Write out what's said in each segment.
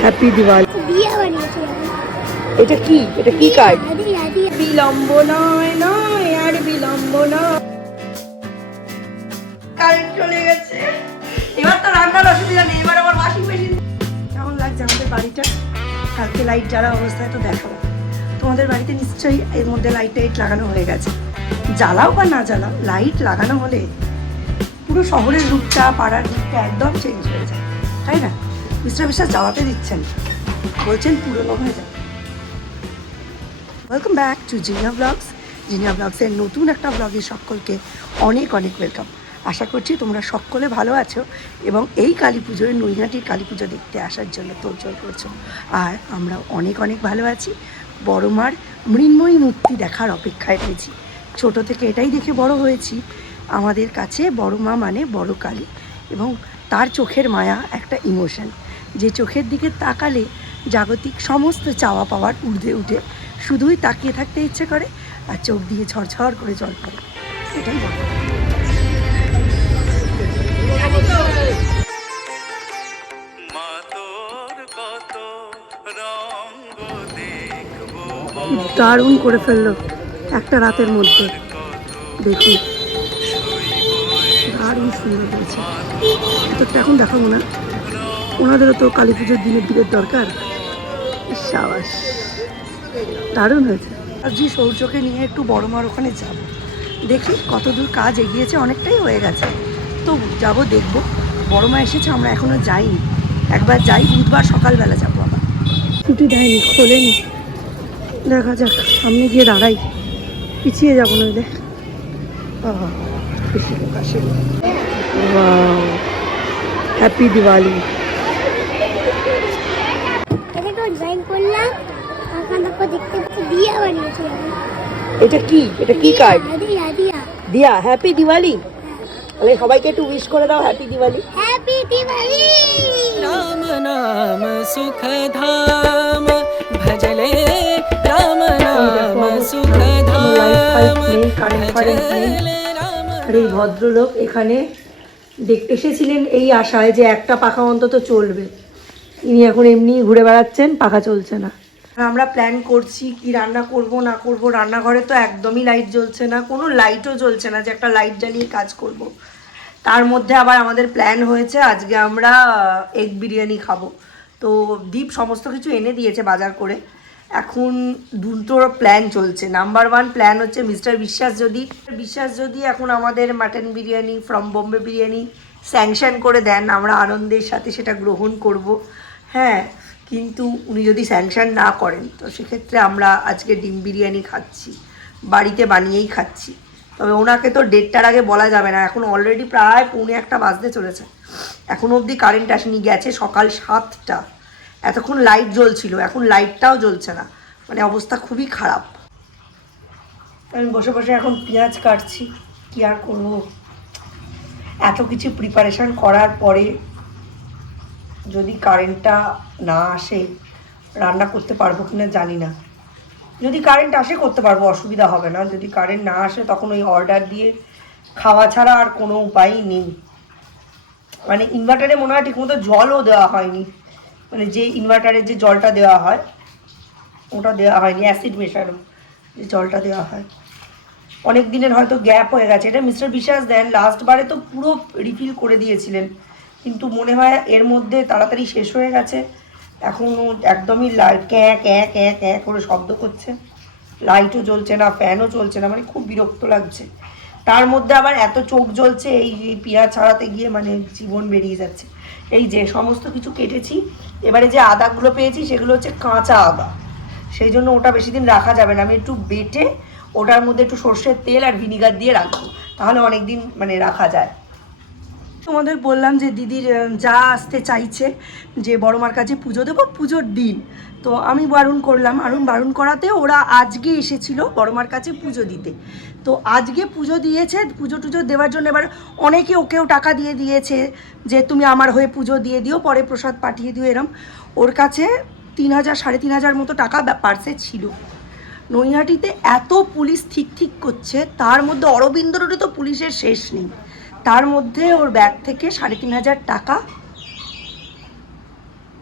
Happy Diwali এটা কি? এটা কি কার্ড বিলম্ব নয় নয় আর বিলম্ব নয়। কারেন্ট চলে গেছে। এবার তো রান্নার অসুবিধা নেই এবার আমার ওয়াশিং মেশিন কেমন লাগছে আমাদের বাড়িটা? কালকে লাইট জ্বালা অবস্থায় তো দেখাবো। তোমাদের বাড়িতে নিশ্চয়ই এর মধ্যে লাইট টাইট লাগানো হয়ে গেছে। জ্বালাও বা না জ্বালাও লাইট লাগানো হলে পুরো শহরের রূপটা, পাড়ার রূপটা একদম চেঞ্জ হয়ে যায়। তাই না? মিস্টার বিশ্বাস জ্বালাতে দিচ্ছেন। বলছেন পুরনো হয়ে যায়। Welcome back to Jinia blogs Jinia ব্লগসের নতুন একটা ব্লগে সকলকে অনেক অনেক ওয়েলকাম আশা করছি তোমরা সকলে ভালো আছো এবং এই কালী পুজোয়, নৈহাটির কালী পুজো দেখতে আসার জন্য তোড়জোড় করছ। আর আমরা অনেক অনেক ভালো আছি। বড় মার মৃন্ময়ী মূর্তি দেখার অপেক্ষায় রয়েছি। ছোট থেকে এটাই দেখে বড় হয়েছি। আমাদের কাছে বড় মা মানে বড় কালী এবং তার চোখের মায়া একটা ইমোশন যে চোখের দিকে তাকালে জাগতিক সমস্ত চাওয়া পাওয়ার ঊর্ধ্বে উঠে শুধুই তাকিয়ে থাকতে ইচ্ছে করে আর চোখ দিয়ে ঝরঝর করে জল পড়ে। এটাই দারুণ করে ফেলল। একটা রাতের মধ্যে। দেখি। দারুণ সুন্দর হয়েছে। তো এখন দেখাবো না। ওনাদেরও তো কালী পুজোর দিনের দিনের দরকার। সাবাস। দারুণ হয়েছে। ভাবছি সৌর্যকে নিয়ে একটু বড় মার ওখানে যাব। দেখি কত দূর কাজ এগিয়েছে অনেকটাই হয়ে গেছে। তো যাব দেখব। বড় মা এসেছে আমরা এখনও যাইনি। একবার যাই বুধবার সকালবেলা যাব আবার। ছুটি দেয়নি খোলেনি। দেখা যাক সামনে গিয়ে দাঁড়াই। পিছিয়ে যাব নইলে বেশি লোক আসে হ্যাপি দিওয়ালি এটা কি? এটা কি কার্ড দিয়া হ্যাপি দিওয়ালি তাহলে সবাইকে একটু উইশ করে দাও হ্যাপি দিওয়ালি হ্যাপি দিওয়ালি রাম নাম সুখ ধাম ভজলে রাম নাম। আর এই ভদ্রলোক এখানে দেখতে এসেছিলেন এই আশায় যে একটা পাখা অন্তত চলবে। ইনি এখন এমনি ঘুরে বেড়াচ্ছেন পাখা চলছে না। আমরা প্ল্যান করছি কি রান্না করব না করব। রান্নাঘরে তো একদমই লাইট জ্বলছে না কোনো লাইটও জ্বলছে না যে একটা লাইট জ্বালিয়ে কাজ করব। তার মধ্যে আবার আমাদের প্ল্যান হয়েছে আজকে আমরা এগ বিরিয়ানি খাব। তো দীপ সমস্ত কিছু এনে দিয়েছে বাজার করে। এখন দুটো প্ল্যান চলছে। নাম্বার ওয়ান প্ল্যান হচ্ছে মিস্টার বিশ্বাস যদি বিশ্বাস যদি এখন আমাদের mutton biryani from Bombay biryani sanction করে দেন। আমরা আনন্দের সাথে সেটা গ্রহণ করব। হ্যাঁ কিন্তু উনি যদি স্যাংশন না করেন, তো সেক্ষেত্রে আমরা আজকে ডিম বিরিয়ানি খাচ্ছি। বাড়িতে বানিয়েই খাচ্ছি। তবে ওনাকে তো ডেটটার আগে বলা যাবে না। এখন অলরেডি প্রায় পৌনে একটা বাজতে চলেছে। এখনও অবধি কারেন্ট আসেনি, গেছে সকাল সাতটা। এতক্ষণ লাইট জ্বলছিল, এখন লাইটটাও জ্বলছে না। মানে অবস্থা খুবই খারাপ। আমি বসে বসে এখন পেঁয়াজ কাটছি, কি আর করব? এত কিছু প্রিপারেশান করার পরে যদি কারেন্টটা না আসে, রান্না করতে পারব কিনা জানি না। যদি কারেন্ট আসে করতে পারব, অসুবিধা হবে না। যদি কারেন্ট না আসে, তখন ওই অর্ডার দিয়ে খাওয়া ছাড়া আর কোনো উপায়ই নেই। মানে ইনভার্টারে মনে হয় ঠিকমতো জলও দেওয়া হয়নি। মানে যে ইনভার্টারের যে জলটা দেওয়া হয়, ওটা দেওয়া হয়নি অ্যাসিড মেশানো যে জলটা দেওয়া হয়। অনেক দিনের হয়তো গ্যাপ হয়ে গেছে। এটা মিস্টার বিশ্বাস দেন লাস্ট বারে তো পুরো রিফিল করে দিয়েছিলেন। কিন্তু মনে হয় এর মধ্যে তাড়াতাড়ি শেষ হয়ে গেছে। এখনও একদমই ক্যাঁ ক্যাঁ ক্যাঁ ক্যাঁ করে শব্দ করছে। লাইটও জ্বলছে না ফ্যানও চলছে না মানে খুব বিরক্ত লাগছে। তার মধ্যে আবার এত চোখ জ্বলছে, এই পেঁয়াজ ছাড়াতে গিয়ে মানে জীবন বেরিয়ে যাচ্ছে। এই যে সমস্ত কিছু কেটেছি, এবারে যে আদাগুলো পেয়েছি সেগুলো হচ্ছে কাঁচা আদা। সেই জন্য ওটা বেশি দিন রাখা যাবে না, আমি একটু বেটে ওটার মধ্যে একটু সর্ষের তেল আর ভিনিগার দিয়ে রাখব, তাহলে অনেক দিন মানে রাখা যায়। তোমাদের বললাম যে দিদির যা আসতে চাইছে, যে বড় মার কাছে পুজো দেবো, পুজোর দিন। তো আমি বারণ করলাম আরুন বারণ করাতে ওরা আজকে এসেছিল বড় মার কাছে পুজো দিতে। তো আজকে পুজো দিয়েছে, পুজো টুজো দেওয়ার জন্য এবার অনেকে ওকেও টাকা দিয়ে দিয়েছে যে তুমি আমার হয়ে পুজো দিয়ে দিও, পরে প্রসাদ পাঠিয়ে দিও এরম। ওর কাছে তিন হাজার, সাড়ে তিন হাজার মতো টাকা পার্সে ছিল। নৈহাটিতে এত পুলিশ ঠিক ঠিক করছে, তার মধ্যে অরবিন্দ রোডে তো পুলিশের শেষ নেই। তার মধ্যে ওর ব্যাগ থেকে সাড়ে তিন হাজার টাকা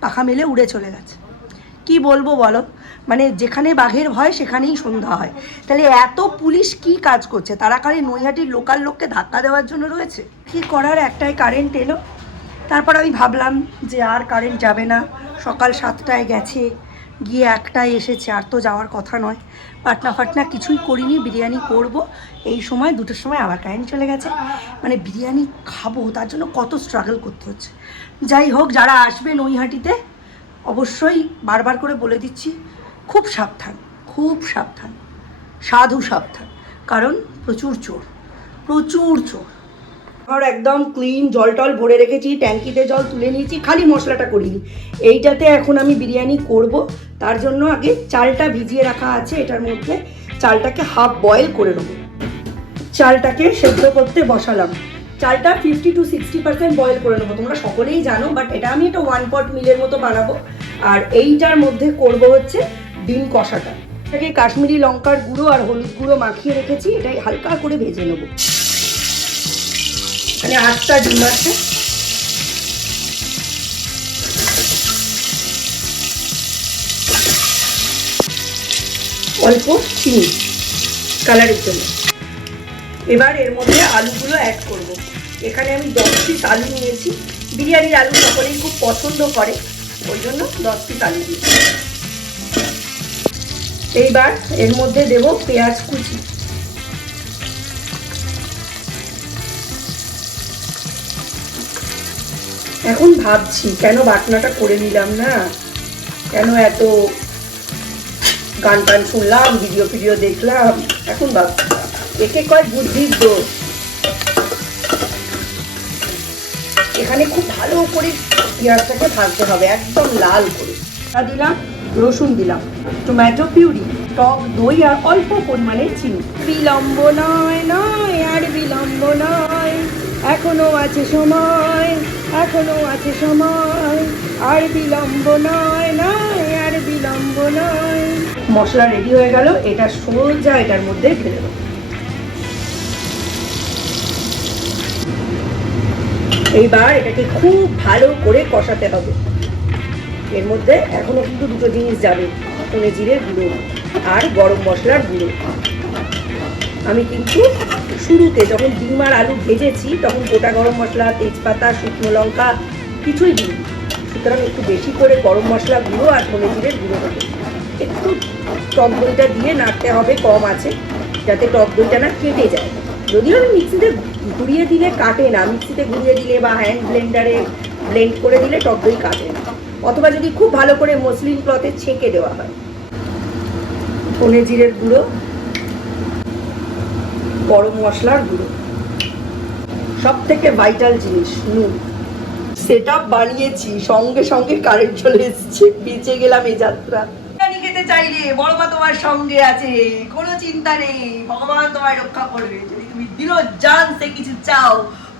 পাখা মেলে উড়ে চলে গেছে। কি বলব বলো? মানে যেখানে বাঘের ভয়, সেখানেই সন্ধ্যা হয়। তাহলে এত পুলিশ কি কাজ করছে? তারা খালি নৈহাটির লোকাল লোককে ধাক্কা দেওয়ার জন্য রয়েছে? কি করার? একটাই কারেন্ট এলো। তারপর আমি ভাবলাম যে আর কারেন্ট যাবে না। সকাল সাতটায় গেছে। গিয়ে একটায় এসেছে। আর তো যাওয়ার কথা নয়। পাটনা ফাটনা কিছুই করিনি। বিরিয়ানি করব। এই সময়, দুটোর সময় আবার কারেন্ট চলে গেছে। মানে বিরিয়ানি খাব, তার জন্য কত স্ট্রাগল করতে হচ্ছে। যাই হোক, যারা আসবে নৈহাটিতে, অবশ্যই বারবার করে বলে দিচ্ছি খুব সাবধান খুব সাবধান। সাধু সাবধান, কারণ প্রচুর চোর প্রচুর চোর। ঘর একদম ক্লিন জল টল ভরে রেখেছি, ট্যাঙ্কিতে জল তুলে নিয়েছি, খালি মশলাটা করিনি। এইটাতে এখন আমি বিরিয়ানি করব, তার জন্য আগে চালটা ভিজিয়ে রাখা আছে, এটার মধ্যে চালটাকে হাফ বয়েল করে নেব। চালটাকে সেদ্ধ করতে বসালাম। চালটা fifty to sixty percent boil করে নেব, তোমরা সকলেই জানো বাট এটা আমি একটা ওয়ান পট মিলের মতো বানাবো। আর এইটার মধ্যে করব হচ্ছে ডিম কষাটা। এটাকে কাশ্মীরি লঙ্কার গুঁড়ো আর হলুদ গুঁড়ো মাখিয়ে রেখেছি, এটাই হালকা করে ভেজে নেব। মানে আটটা ডিম আছে। অল্প চিনি কালারের জন্য। এবার এর মধ্যে আলুগুলো অ্যাড করব। এখানে আমি দশ পিস আলু নিয়েছি। বিরিয়ানির আলু সকলেই খুব পছন্দ করে, ওই জন্য দশ পিস আলু দিয়েছি। এইবার এর মধ্যে দেব পেঁয়াজ কুচি। এখন ভাবছি, কেন বাটনাটা করে নিলাম না? কেন এত গান টান শুনলাম, ভিডিও ফিডিও দেখলাম? এখন ভাবছি, একে কয় বুদ্ধির দোষ? এখানে খুব ভালো করে পেঁয়াজটাকে ভাজতে হবে, একদম লাল করে। দিলাম। রসুন দিলাম। টমেটো পিউরি টক দই আর অল্প পরিমাণে চিনি। বিলম্ব নয় নয় আর বিলম্ব নয়। এখনও আছে সময় এখনও আছে সময়। আর বিলম্ব নয় নয় আর বিলম্ব নয়। মশলা রেডি হয়ে গেল এটা সোজা এটার মধ্যে ফেলে দেবো। এইবার এটাকে খুব ভালো করে কষাতে হবে। এর মধ্যে এখনও কিন্তু দুটো জিনিস যাবে ধনে জিরে গুঁড়ো আর গরম মশলার গুঁড়ো। আমি কিন্তু শুরুতে যখন ডিম আর আলু ভেজেছি, তখন গোটা গরম মশলা, তেজপাতা, শুকনো লঙ্কা কিছুই দিই সুতরাং একটু বেশি করে গরম মশলা গুঁড়ো আর ধনে জিরের গুঁড়ো হবে একটু টক দইটা দিয়ে নাড়তে হবে, কম আছে, যাতে টক দইটা না কেটে যায়। যদিও আমি মিক্সিতে ঘুরিয়ে দিলে কাটে না, মিক্সিতে ঘুরিয়ে দিলে বা হ্যান্ড ব্লেন্ডারে ব্লেন্ড করে দিলে টক দই কাটে না। অথবা যদি খুব ভালো করে মসলিন ক্লথে ছেঁকে দেওয়া হয়। ধনে জিরের গুঁড়ো, গরম মশলার গুঁড়ো। সব থেকে ভাইটাল জিনিস, নুন। সেট বানিয়েছি, সঙ্গে সঙ্গে কারেন্ট চলে এসেছে, বেঁচে গেলাম এই যাত্রা। খেতে চাইলে, বড় মা তোমার সঙ্গে আছে, কোনো চিন্তা নেই, ভগবান তোমায় রক্ষা করবে। যদি তুমি দিল জান সে কিছু চাও,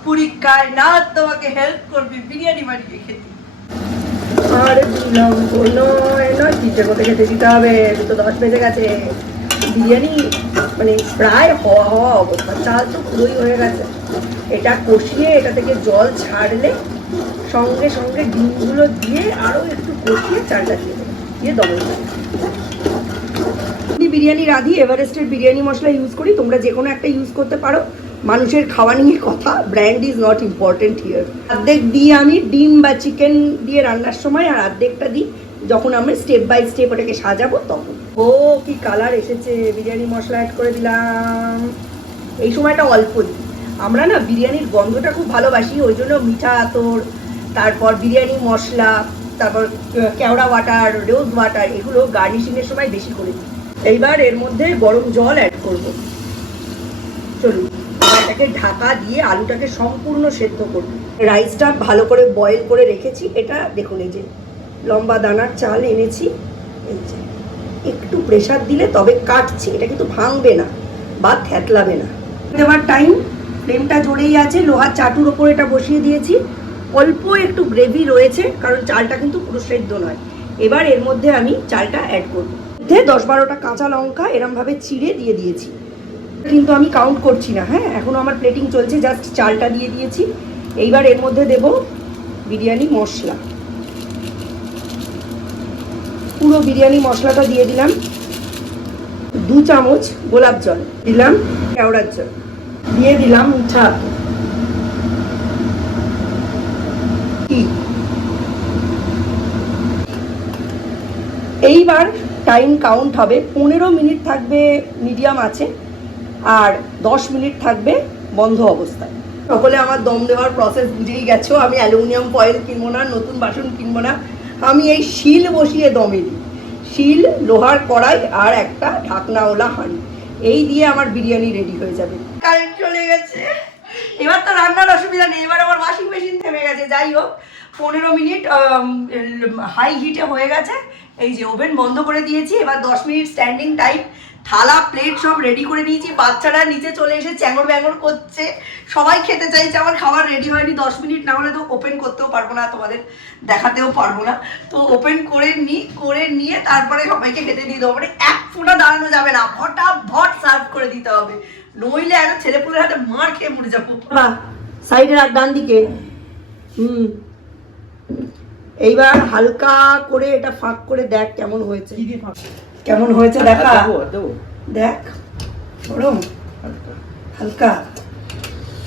পরীক্ষায় না তোমাকে হেল্প করবে, বিরিয়ানি বানিয়ে খেতে। আর বিলম্ব নয় তিনটে মধ্যে খেতে দিতে হবে, দুটো দশ বেজে গেছে। বিরিয়ানি মানে প্রায় হওয়া হওয়া অবস্থা। চাল তো পুরোই হয়ে গেছে। এটা কষিয়ে, এটা থেকে জল ছাড়লে সঙ্গে সঙ্গে ডিমগুলো দিয়ে আরও একটু কষিয়ে চালটা দিয়ে দিয়ে করে বিরিয়ানি রাঁধি, এভারেস্টের বিরিয়ানি মশলা ইউজ করি। তোমরা যে কোনো একটা ইউজ করতে পারো। মানুষের খাওয়া নিয়ে কথা brand is not important here অর্ধেক দিই আমি ডিম বা চিকেন দিয়ে রান্নার সময়, আর অর্ধেকটা দিই যখন আমরা স্টেপ বাই স্টেপ ওটাকে সাজাবো তখন। ও, কি কালার এসেছে, বিরিয়ানি মশলা অ্যাড করে দিলাম। এই সময়টা অল্প দিই। আমরা না বিরিয়ানির গন্ধটা খুব ভালোবাসি, ওই জন্য মিঠা আতর, তারপর বিরিয়ানি মশলা, তারপর কেওড়া ওয়াটার রোজ ওয়াটার এগুলো গার্নিশিংয়ের সময় বেশি করে দিই। এইবার এর মধ্যে গরম জল অ্যাড করব। চলুন। এটাকে ঢাকা দিয়ে আলুটাকে সম্পূর্ণ সেদ্ধ করব। রাইসটা ভালো করে বয়েল করে রেখেছি। এটা দেখুন, এই যে লম্বা দানার চাল এনেছি। এই যে একটু প্রেসার দিলে তবে কাটছে। এটা কিন্তু ভাঙবে না বা থ্যাতলাবে না। দেওয়ার টাইম ফ্লেমটা জোরেই আছে। লোহার চাটুর ওপর এটা বসিয়ে দিয়েছি। অল্প একটু গ্রেভি রয়েছে, কারণ চালটা কিন্তু পুরো সেদ্ধ নয়। এবার এর মধ্যে আমি চালটা অ্যাড করব। দশ বারোটা কাঁচা লঙ্কা এরমভাবে চিড়ে দিয়ে দিয়েছি। কিন্তু আমি কাউন্ট করছি না হ্যাঁ? এখনও আমার প্লেটিং চলছে জাস্ট চালটা দিয়ে দিয়েছি। এইবার এর মধ্যে দেব বিরিয়ানি মশলা। পুরো বিরিয়ানি মশলাটা দিয়ে দিলাম। দু চামচ গোলাপ জল দিলাম, কেওড়ার জল দিয়ে দিলাম মিঠা। এইবার টাইম কাউন্ট হবে, পনেরো মিনিট থাকবে মিডিয়াম আছে। আর দশ মিনিট থাকবে বন্ধ অবস্থায়। সকলে আমার দম দেওয়ার প্রসেস বুঝেই গেছো, আমি অ্যালুমিনিয়াম ফয়েল কিনবো না, নতুন বাসন কিনবো না, আমি এই শিল বসিয়ে দমে দিই। শিল, লোহার কড়াই আর একটা ঢাকনাওয়ালা হাঁড়ি। এই দিয়ে আমার বিরিয়ানি রেডি হয়ে যাবে। কারেন্ট চলে গেছে। এবার তো রান্নার অসুবিধা নেই, এবার আমার ওয়াশিং মেশিন থেমে গেছে। যাই হোক, পনেরো মিনিট হাই হিটে হয়ে গেছে। এই যে ওভেন বন্ধ করে দিয়েছি, এবার দশ মিনিট স্ট্যান্ডিং টাইম থালা প্লেট সব রেডি করে নিয়েছি। বাচ্চারা নিচে চলে এসে চ্যাঙর ব্যাঙর করছে। সবাই খেতে চাইছে আমার খাবার রেডি হয়নি। দশ মিনিট না হলে তো ওপেন করতেও পারব না তোমাদের দেখাতেও পারব না। তো ওপেন করে নিই করে নিয়ে তারপরে সবাইকে খেতে দিয়ে দেবো। মানে এক ফোঁটা দাঁড়ানো যাবে না ভট সার্ভ করে দিতে হবে। নইলে একটা ছেলেপুলের হাতে মার খেয়ে মরে যাব। সাইডে রাখ ডান দিকে। হুম। এইবার হালকা করে এটা ফাঁক করে দেখ কেমন হয়েছে। কেমন হয়েছে দেখা? দেখ গরম হালকা।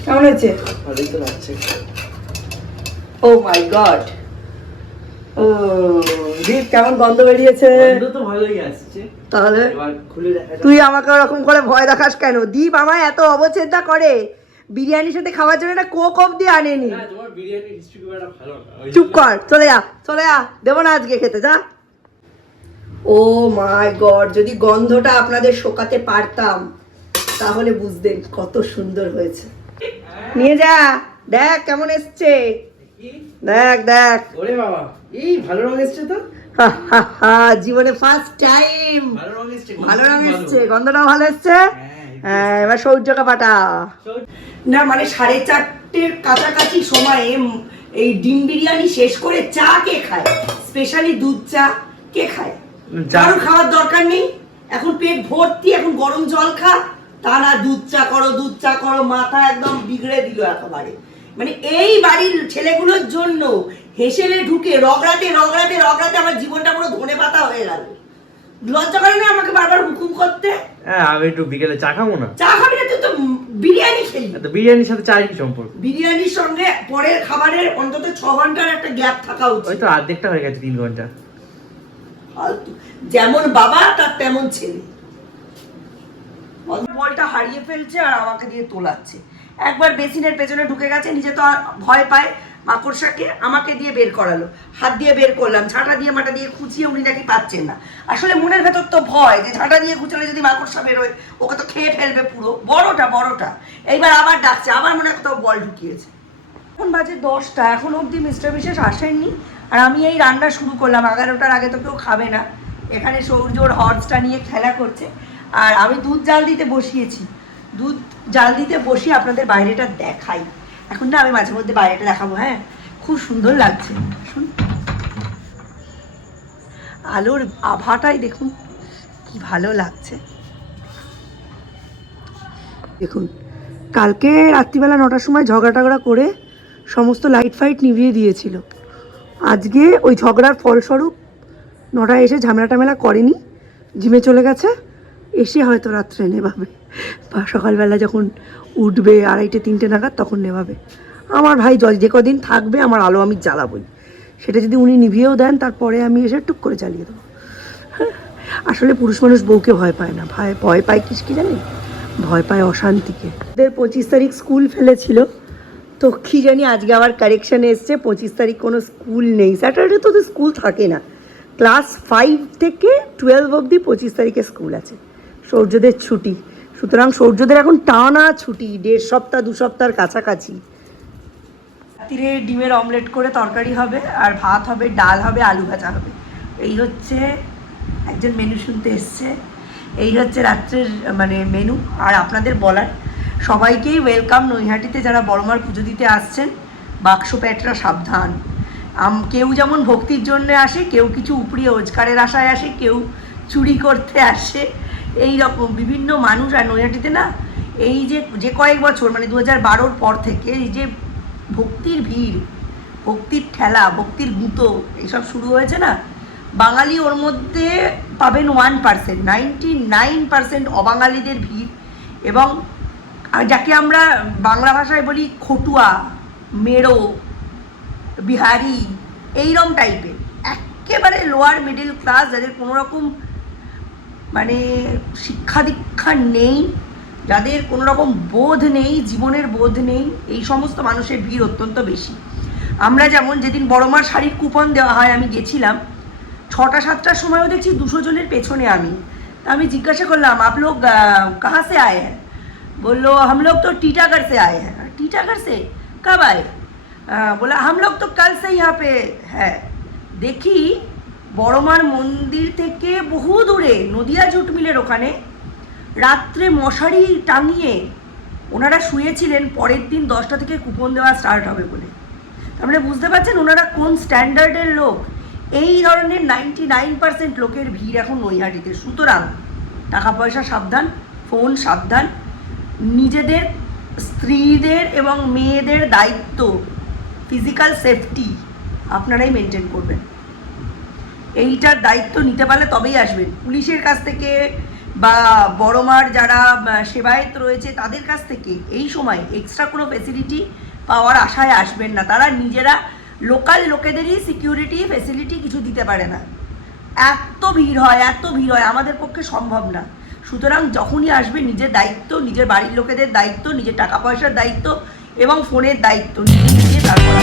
কেমন হয়েছে? ও মাই গড। ও দীপ কেমন গন্ধ বেরিয়েছে? তো ভালোই আসছে। তাহলে। তুই আমাকে ওরকম করে ভয় দেখাস কেন? দীপ আমায় এত অবচেষ্টা করে। বিরিয়ানির সাথে খাওয়ার জন্য একটা কোক অব্দি আনেনি। চুপ কর চলে যা চলে যা। দেবো না আজকে খেতে যা। ও মাই গড যদি গন্ধটা আপনাদের শোকাতে পারতাম তাহলে বুঝতেন কত সুন্দর হয়েছে। নিয়ে যা দেখ কেমন এসছে। দেখ। দেখ ওরে বাবা এই ভালো রং এসছে তো। হা, হা, হা, জীবনে ফার্স্ট টাইম ভালো রং এসছে গন্ধটাও ভালো এসছে। হ্যাঁ এবার সৌর্যকে পাঠা। না মানে সাড়ে চারটের কাছাকাছি সময়ে এই ডিম বিরিয়ানি শেষ করে চা কে খায়? স্পেশালি দুধ চা কে খায়? চা- খাওয়ার দরকার নেই। এখন পেট ভর্তি এখন গরম জল খা। তা না দুধ চা করো দুধ চা করো মাথা একদম বিগড়ে দিল একেবারে। মানে এই বাড়ির ছেলেগুলোর জন্য হেসেলে ঢুকে রগড়াতে রগড়াতে রগড়াতে আমার জীবনটা পুরো ধনে পাতা হয়ে গেল। লজ্জা করে না আমাকে বারবার হুকুম করতে? হ্যাঁ আমি একটু বিকেলে চা খাব না? চা খাবি না তুই তো বিরিয়ানি খেলি। তো বিরিয়ানির সাথে চায়ের কি সম্পর্ক? বিরিয়ানির সঙ্গে পরের খাবারের অন্তত ছ ঘণ্টার একটা গ্যাপ থাকা ওই তো অর্ধেকটা হয়ে গেছে তিন ঘণ্টা। যেমন বাবা, তার তেমন ছেলে। বলটা হারিয়ে ফেলছে আর আমাকে দিয়ে তোলাচ্ছে। একবার বেসিনের পেছনে ঢুকে গেছে, নিজে তো আর ভয় পায় মাকড়সাকে, আমাকে দিয়ে বের করালো। হাত দিয়ে বের করলাম, ঝাঁটা দিয়ে মাটা দিয়ে খুঁচিয়ে উনি নাকি পাচ্ছেন না। আসলে মনের ভেতর তো ভয় যে ঝাঁটা দিয়ে খুঁচলে যদি মাকড়সা বেরোয়, ওকে তো খেয়ে ফেলবে পুরো। বড়টা বড়টা। এইবার আবার ডাকছে, আবার মনে হয় কোথাও বল ঢুকিয়েছে। এখন বাজে দশটা, এখন অবধি মিস্টার বিশেষ আসেননি। আর আমি এই রান্না শুরু করলাম, এগারোটার আগে তো কেউ খাবে না। এখানে সৌর্যর হর্সটা নিয়ে খেলা করছে। আর আমি দুধ জাল দিতে বসিয়েছি। দুধ জাল দিতে বসি আপনাদের বাইরেটা দেখাই। এখন না আমি মাঝে মধ্যে বাইরেটা দেখাবো হ্যাঁ? খুব সুন্দর লাগছে। শুন আলোর আভাটাই দেখুন, কি ভালো লাগছে। দেখুন, কালকে রাত্রিবেলা নটার সময় ঝগড়া টগড়া করে সমস্ত লাইট ফাইট নিভিয়ে দিয়েছিল। আজকে ওই ঝগড়ার ফলস্বরূপ নটায় এসে ঝামেলা টামেলা করেনি, জিমে চলে গেছে, এসে হয়তো রাত্রে নেভাবে। বা সকালবেলা যখন উঠবে আড়াইটে, তিনটে নাগাদ তখন নেভাবে। আমার ভাই য- যে কদিন থাকবে আমার আলো আমি জ্বালাবই। সেটা যদি উনি নিভিয়েও দেন, তারপরে আমি এসে টুক করে জ্বালিয়ে দেবো। আসলে পুরুষ মানুষ বউকে ভয় পায় না। ভয় ভয় পায় কিস কি জানি? ভয় পায় অশান্তিকে। ওদের পঁচিশ তারিখ স্কুল ফেলেছিল। তো কি জানি আজকে আবার কারেকশানে এসছে, পঁচিশ তারিখ কোনো স্কুল নেই। স্যাটারডে তো স্কুল থাকে না। ক্লাস ফাইভ থেকে টুয়েলভ অবধি পঁচিশ তারিখে স্কুল আছে। সৌর্যদের ছুটি। সুতরাং সৌর্যদের এখন টানা ছুটি, দেড় সপ্তাহ, দু সপ্তাহের কাছাকাছি। রাত্রিরে ডিমের অমলেট করে তরকারি হবে, আর ভাত হবে, ডাল হবে, আলু ভাজা হবে। এই হচ্ছে একজন মেনু শুনতে এসছে। এই হচ্ছে রাত্রের মানে মেনু আর আপনাদের বলার সবাইকেই ওয়েলকাম নৈহাটিতে যারা বড়মার পুজো দিতে আসছেন। বাক্স প্যাটরা সাবধান। আম, কেউ যেমন ভক্তির জন্য আসে, কেউ কিছু উপরি রোজগারের আশায় আসে, কেউ চুরি করতে আসে। এই রকম বিভিন্ন মানুষ, আর নৈহাটিতে না, এই যে যে কয়েক বছর মানে দু হাজার বারোর পর থেকে এই যে ভক্তির ভিড়, ভক্তির ঠেলা, ভক্তির গুঁতো, এইসব শুরু হয়েছে না, বাঙালি ওর মধ্যে পাবেন one percent ninety nine percent অবাঙালিদের ভিড়। এবং যাকে আমরা বাংলা ভাষায় বলি খটুয়া মেরো বিহারি এইরকম টাইপের। একেবারে লোয়ার মিডল ক্লাস যাদের কোনো রকম মানে শিক্ষা দীক্ষা নেই যাদের কোনো রকম বোধ নেই জীবনের বোধ নেই এই সমস্ত মানুষের ভিড় অত্যন্ত বেশি। আমরা যেমন যেদিন বড় মার শাড়ির কুপন দেওয়া হয় আমি গেছিলাম ছটা সাতটার সময়ও দেখছি দুশো জনের পেছনে আমি। আমি জিজ্ঞাসা করলাম আপ লোক আহ, কাহা সে আয়ে হ্যাঁ बोलो हम लोग तो टीटागढ़ से आए हैं टीटागढ़ से कब आए आ, बोला हम लोग तो कल से यहाँ पे है দেখি বড়মার মন্দির থেকে বহু দূরে নদিয়া জুট মিলের ওখানে রাত্রে মশারি টাঙিয়ে ওনারা শুয়েছিলেন পরের দিন দশটা থেকে কুপন দেওয়া স্টার্ট হবে বলে তার মানে বুঝতে পারছেন ওনারা কোন স্ট্যান্ডার্ডের লোক এই ধরনের নাইনটি নাইন পার্সেন্ট লোকের ভিড় এখন নৈহাটিতে সুতরাং টাকা পয়সা সাবধান ফোন সাবধান নিজেদের স্ত্রীদের এবং মেয়েদের দায়িত্ব ফিজিক্যাল সেফটি আপনারাই মেনটেন করবেন। এইটার দায়িত্ব নিতে পারলে তবেই আসবেন। পুলিশের কাছ থেকে বা বড়মার যারা সেবায়েত রয়েছে, তাদের কাছ থেকে এই সময় এক্সট্রা কোনো ফেসিলিটি পাওয়ার আশায় আসবেন না। তারা নিজেরা লোকাল লোকেদেরই সিকিউরিটি ফেসিলিটি কিছু দিতে পারে না। এত ভিড় হয়, এত ভিড় হয়, আমাদের পক্ষে সম্ভব না। সুতরাং যখনই আসবে নিজের দায়িত্ব, নিজের বাড়ির লোকেদের দায়িত্ব, নিজের টাকা পয়সার দায়িত্ব এবং ফোনের দায়িত্ব নিজে নিজে তারপর